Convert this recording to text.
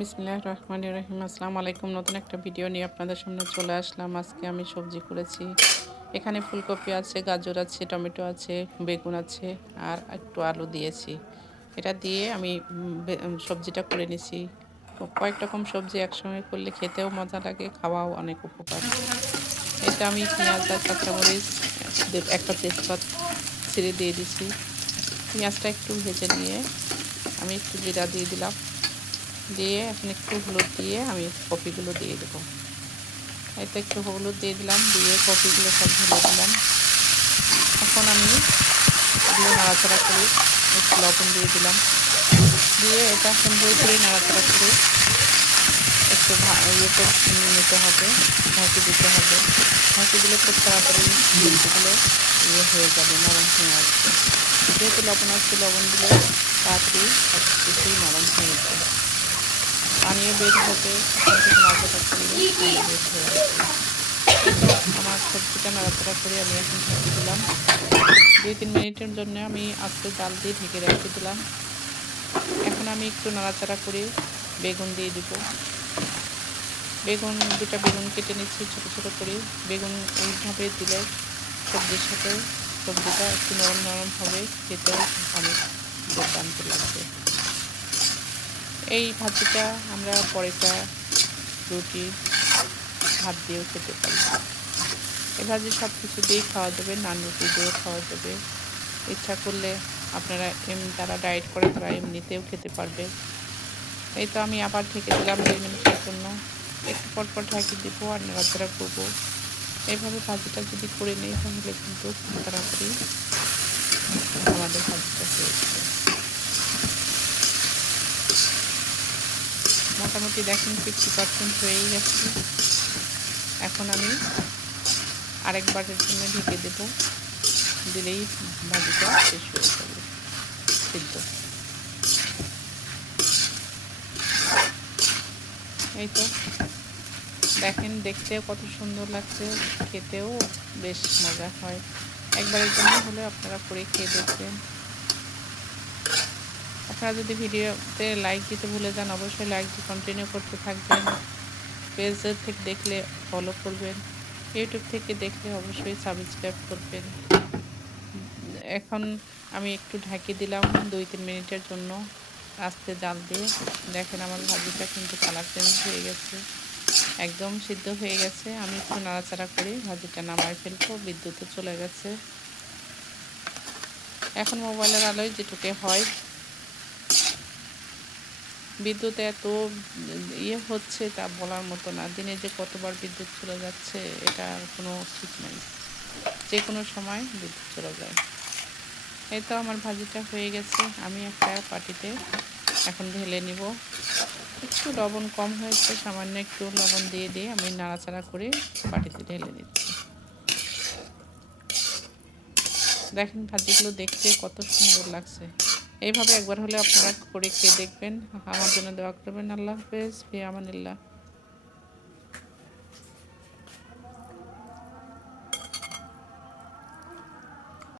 বিসমিল্লাহির রহমানির রহিম। আসসালামু আলাইকুম। নতুন একটা ভিডিও নিয়ে আপনাদের সামনে চলে আসলাম। আজকে আমি সবজি করেছি। এখানে ফুলকপি আছে, গাজর আছে, টমেটো আছে, বেগুন আছে আর একটু আলু দিয়েছি। এটা দিয়ে আমি সবজিটা করে নিছি। কয়েক রকম সবজি একসঙ্গে করলে খেতেও মজা লাগে, খাওয়াও অনেক উপকার। এটা আমি পেঁয়াজ আর কাঁচামরিচ, একটা তেজপাত ছিঁড়ে দিয়ে দিছি। পেঁয়াজটা একটু ভেজে নিয়ে আমি একটু জিরা দিয়ে দিলাম। দিয়ে এখন একটু হলুদ দিয়ে আমি কপিগুলো দিয়ে দেবো। এতে একটু হলুদ দিয়ে দিলাম, দিয়ে কপিগুলো সব ঢেলে দিলাম। এখন আমি এগুলো নাড়াচাড়া করে একটু লবণ দিয়ে দিলাম। দিয়ে এটা সুন্দর করে নাড়াচাড়া করে একটু ইয়ে করে নিতে হবে, ঢাকি দিতে হবে। ঢাকি দিলে খুব তাড়াতাড়ি সবজিগুলো ইয়ে হয়ে যাবে, নরম হয়ে আসবে। যেহেতু লবণ আছে, লবণ দিলে তাড়াতাড়ি সব কিছুই নরম হয়ে যায়। পানিও বের হবে, এখান থেকে নাড়াচাড়া করলে পানি বের হয়ে আসবে। এই তো আমার সবজিটা নাড়াচাড়া করে আমি এখন ঢেকে দিলাম। 2-3 মিনিটের জন্য আমি আস্তে জাল দিয়ে ঢেকে রেখে দিলাম। এখন আমি একটু নাড়াচাড়া করে বেগুন দিয়ে দিব। দুটা বেগুন কেটে নিচ্ছি ছোট ছোট করে। বেগুন এইভাবে দিলে সবজির সাথে সবজিটা একটু নরম নরম হবে, খেতেও অনেক দুর্দান্ত লাগবে। এই ভাজিটা আমরা পরোটা, রুটি, ভাত দিয়েও খেতে পারি। এ ভাজি সব কিছু দিয়েই খাওয়া যাবে, নান রুটি দিয়েও খাওয়া যাবে। ইচ্ছা করলে আপনারা যারা ডায়েট করে তারা এমনিতেও খেতে পারবে। এই তো আমি আবার ঢেকে দিলাম 2 মিনিটের জন্য। একটু পরপর ঢাকি দিব আর নাড়াচাড়া করবো। এইভাবে ভাজিটা যদি করে নিই তাহলে কিন্তু খুব তাড়াতাড়ি আমাদের ভাজিটা হয়ে যাবে। মোটামুটি দেখেন 50% হয়েই গেছে। এখন আমি আরেকবারের জন্য ঢেকে দেব। দিলেই ভাজিটা শেষ হয়ে যাবে সিদ্ধ। এই তো দেখেন, দেখতেও কত সুন্দর লাগছে, খেতেও বেশ মজা হয়। একবারের জন্য হলে আপনারা করে খেয়ে দেখবেন। আপনারা যদি ভিডিওতে লাইক দিতে ভুলে যান, অবশ্যই লাইক দিয়ে কন্টিনিউ করতে থাকবেন। পেজের থেকে দেখলে ফলো করবেন, ইউটিউব থেকে দেখলে অবশ্যই সাবস্ক্রাইব করবেন। এখন আমি একটু ঢাকি দিলাম 2-3 মিনিটের জন্য আস্তে জাল দিয়ে। দেখেন আমার ভাজিটা কিন্তু কালার চেঞ্জ হয়ে গেছে, একদম সিদ্ধ হয়ে গেছে। আমি একটু নাড়াচাড়া করে ভাজিটা নামায় ফেলবো। বিদ্যুৎও চলে গেছে। এখন মোবাইলের আলোয় যেটুকু হয়, বিদ্যুৎ এত ইয়ে হচ্ছে তা বলার মতো না। দিনে যে কতবার বিদ্যুৎ চলে যাচ্ছে এটার কোনো ঠিক নাই, যে কোনো সময় বিদ্যুৎ চলে যায়। এই তো আমার ভাজিটা হয়ে গেছে। আমি একটা পাটিতে এখন ঢেলে নিব। একটু লবণ কম হয়েছে, সামান্য একটু লবণ দিয়ে দিয়ে আমি নাড়াচাড়া করে বাটিতে ঢেলে নিচ্ছি। দেখেন ভাজিগুলো দেখতে কত সুন্দর লাগছে। এইভাবে একবার হলে আপনারা করে খেয়ে দেখবেন। আমার জন্য দোয়া করবেন। আল্লাহ হাফেজ, ফি আমানিল্লাহ।